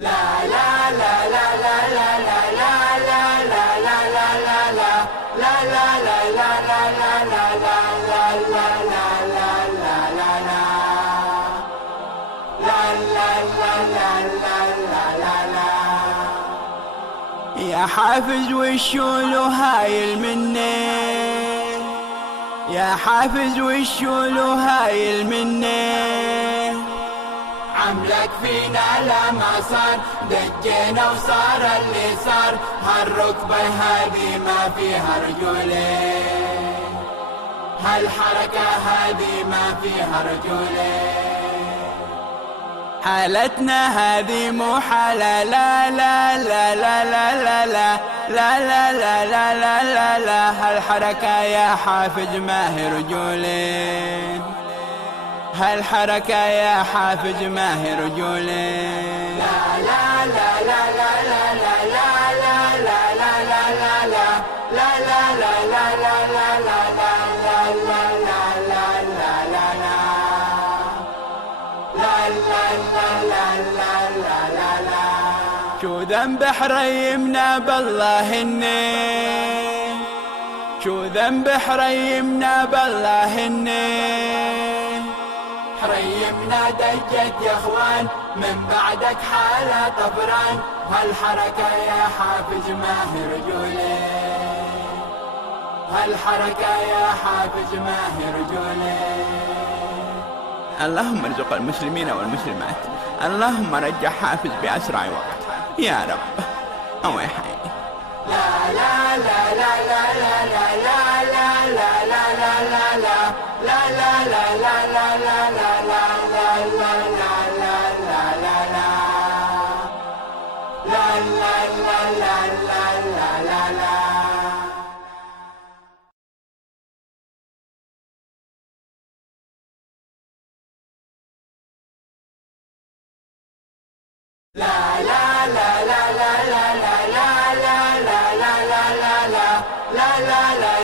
يا حافز والشول هايل مني، يا حافز والشول هايل مني. عملك فينا لما صار دجينا وصار اللي صار، هالركبة هذه ما فيها رجولي، هالحركة هذه ما فيها رجولي. حالتنا هذه مو حالة، لا لا لا لا لا لا لا لا لا لا لا لا لا لا. هالحركة يا حافز ما هي رجولي، هالحركة يا حافز ما هي رجولي. لا لا لا لا لا لا لا لا لا لا لا لا لا لا لا لا لا لا لا شو ذنب حريمنا بالله إني، شو ذنب حريمنا بالله إني. حريمنا دجت يا اخوان من بعدك حالة طفران، هالحركة يا حافز ما هي رجولي، هالحركة يا حافز ما هي رجولي. اللهم ارزق المسلمين والمسلمات، اللهم رجع حافز بأسرع وقت يا رب. أو يا حي. لا لا لا لا لا لا لا لا لا لا لا لا لا لا لا لا لا لا لا